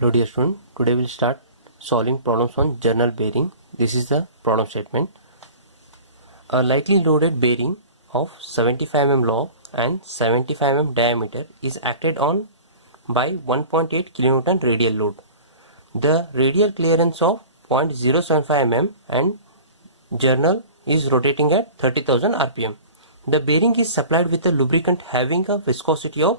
Hello dear student, today we'll start solving problems on journal bearing. This is the problem statement. A lightly loaded bearing of 75 mm long and 75 mm diameter is acted on by 1.8 kN radial load. The radial clearance of 0.075 mm and journal is rotating at 30,000 rpm. The bearing is supplied with a lubricant having a viscosity of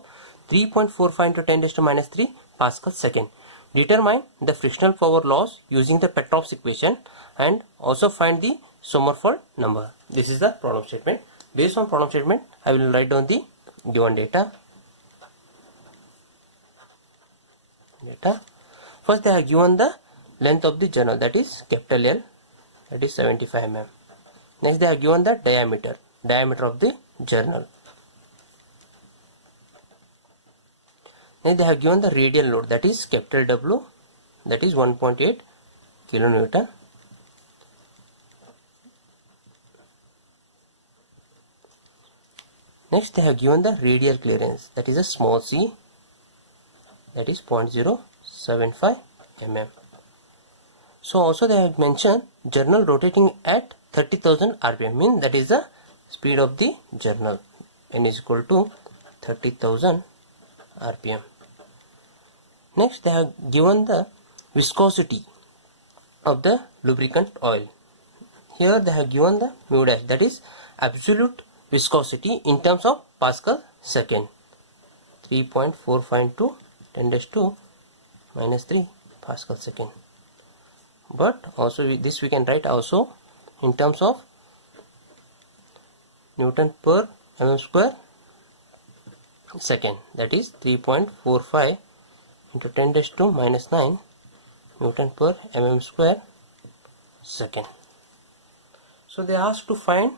3.45 into 10 raised to minus 3 Pascal second. Determine the frictional power loss using the Petrov's equation and also find the Sommerfeld number. This is the problem statement. Based on problem statement, I will write down the given data. First, they have given the length of the journal, that is capital L, that is 75 mm. Next, they have given the diameter of the journal. Next, they have given the radial load, that is capital W, that is 1.8 kilonewton. Next, they have given the radial clearance, that is a small c, that is 0.075 mm. So also they have mentioned journal rotating at 30,000 rpm, means that is the speed of the journal, n is equal to 30,000 rpm. Next, they have given the viscosity of the lubricant oil. Here they have given the mu dash, that is absolute viscosity in terms of Pascal second, 3.45 into 10 raised to minus 3 Pascal second. But also this we can write also in terms of Newton per mm square second, that is 3.45 into 10 raised to minus 9 Newton per mm square second. So they asked to find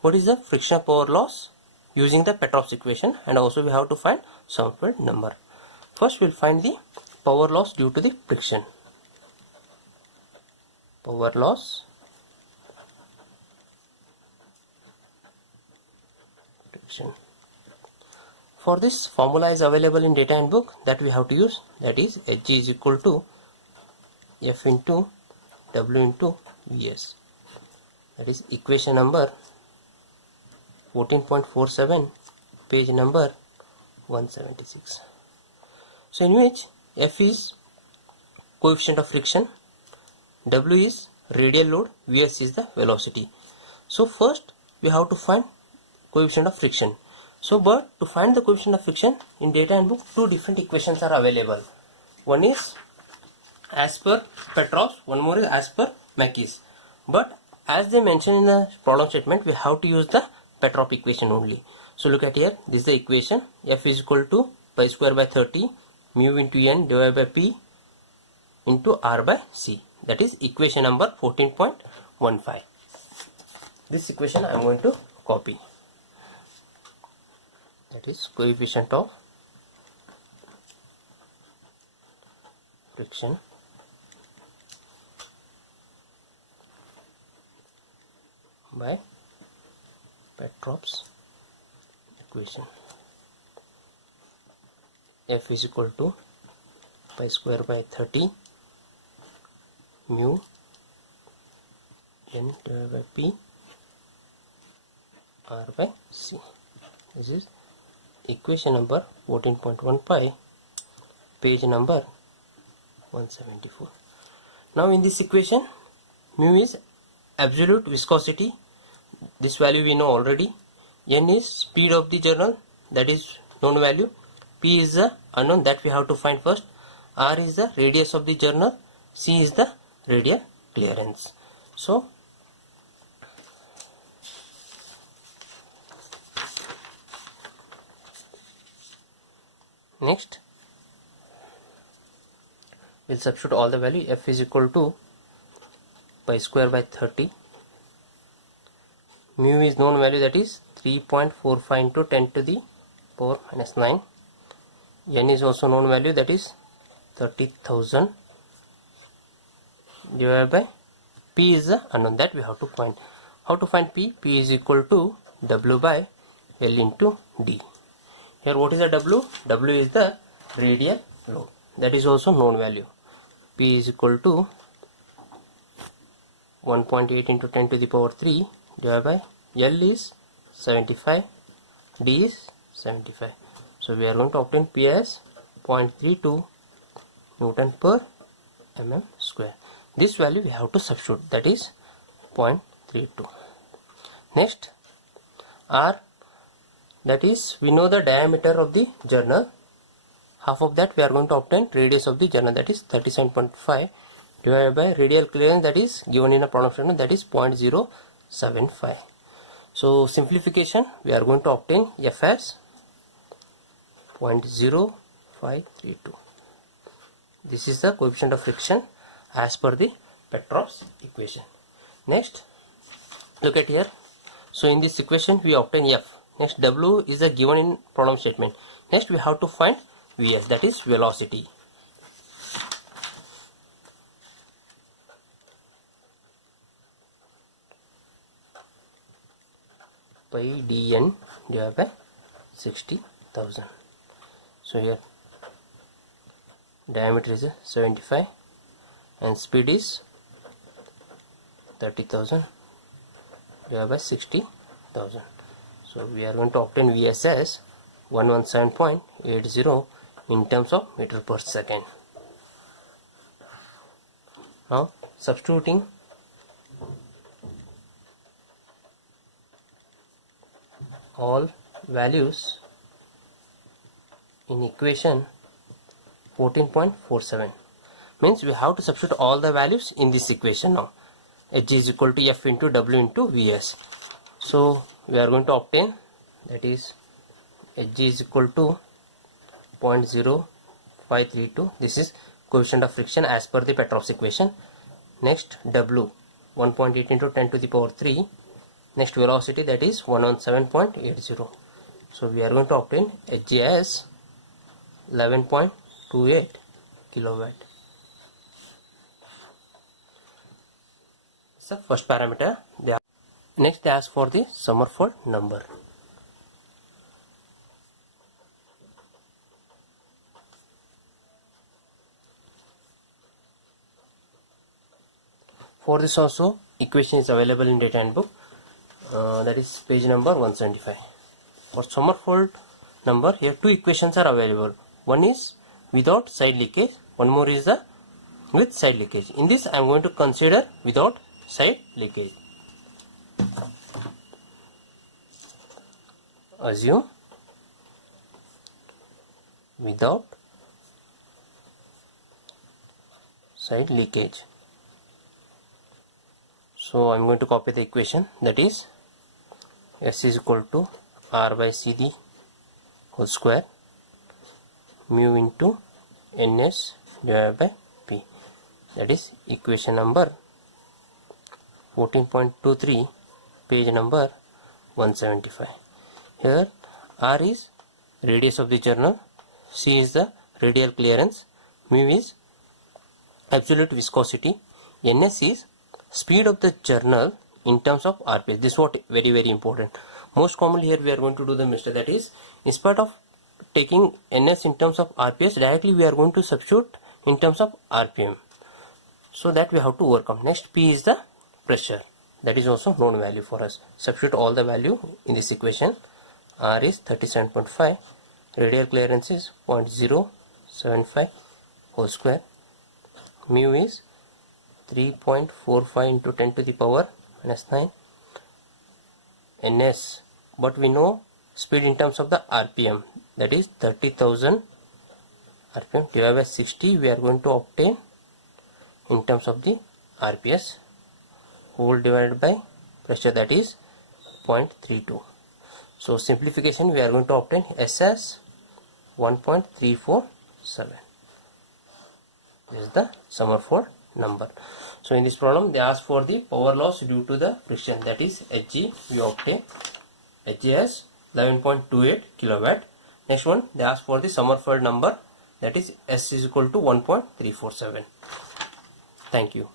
what is the frictional power loss using the Petrov's equation, and also we have to find Sommerfeld number. First we will find the power loss due to the friction. Power loss friction. For this, formula is available in data handbook that we have to use, that is Hg is equal to F into W into Vs. That is equation number 14.47, page number 176. So in which F is coefficient of friction, W is radial load, Vs is the velocity. So first we have to find coefficient of friction. So but to find the coefficient of friction, in data handbook two different equations are available. One is as per Petrov's, one more is as per Mackey's. But as they mentioned in the problem statement, we have to use the Petrov equation only. So look at here, this is the equation. F is equal to pi square by 30 mu into n divided by p into r by c. That is equation number 14.15. This equation I am going to copy. That is coefficient of friction by Petrov's equation. F is equal to pi square by 30 mu n divided by p r by c. This is equation number 14.15, page number 174. Now in this equation, mu is absolute viscosity, this value we know already. N is speed of the journal, that is known value. P is the unknown, that we have to find first. R is the radius of the journal. C is the radial clearance. So next we'll substitute all the value. F is equal to pi square by 30. Mu is known value, that is 3.45 into 10 to the power minus 9. N is also known value, that is 30,000 divided by P is the unknown, that we have to find. How to find P? P is equal to W by L into D. Here what is the W? W is the radial load. that is also known value. P is equal to 1.8 into 10 to the power 3 divided by L is 75, D is 75. So we are going to obtain P as 0.32 Newton per mm square. This value we have to substitute, that is 0.32. Next, R, that is we know the diameter of the journal. Half of that we are going to obtain radius of the journal, that is 37.5 divided by radial clearance, that is given in a problem statement, that is 0.075. So simplification, we are going to obtain F as 0.0532. This is the coefficient of friction as per the Petrov's equation. Next, look at here. So in this equation we obtain F. Next, W is the given in problem statement. Next we have to find Vs, that is velocity. Pi dn divided by 60,000. So here diameter is 75 and speed is 30,000 divided by 60,000. So we are going to obtain Vs as 117.80 in terms of meter per second. Now substituting all values in equation 14.47, means we have to substitute all the values in this equation now. H is equal to F into W into Vs. So we are going to obtain, that is H is equal to 0.0532. This is coefficient of friction as per the Petrov's equation. Next, W 1.8 into 10 to the power 3. Next, velocity, that is 117.80. So we are going to obtain Hg as 11.28 kilowatt. It's the first parameter. Next they ask for the Sommerfeld number. For this also equation is available in data handbook, that is page number 175. For Sommerfeld number, here two equations are available. One is without side leakage, one more is the with side leakage. In this I am going to consider without side leakage. Assume without side leakage. So I am going to copy the equation, that is S is equal to R by CD whole square mu into NS divided by P. That is equation number 14.23, page number 175. Here R is radius of the journal, C is the radial clearance, mu is absolute viscosity, NS is speed of the journal in terms of RPS. This is what very important. Most commonly here we are going to do the mistake, that is instead of taking NS in terms of RPS, directly we are going to substitute in terms of RPM. So that we have to overcome. Next, P is the pressure, that is also known value for us. Substitute all the value in this equation. R is 37.5, radial clearance is 0.075 whole square, mu is 3.45 into 10 to the power minus 9, NS, but we know speed in terms of the RPM, that is 30,000 RPM divided by 60. We are going to obtain in terms of the RPS whole divided by pressure, that is 0.32. So simplification, we are going to obtain S as 1.347. This is the Sommerfeld number. So in this problem they ask for the power loss due to the friction, that is Hg. We obtain Hg as 11.28 kilowatt. Next one, they ask for the Sommerfeld number, that is S is equal to 1.347. Thank you.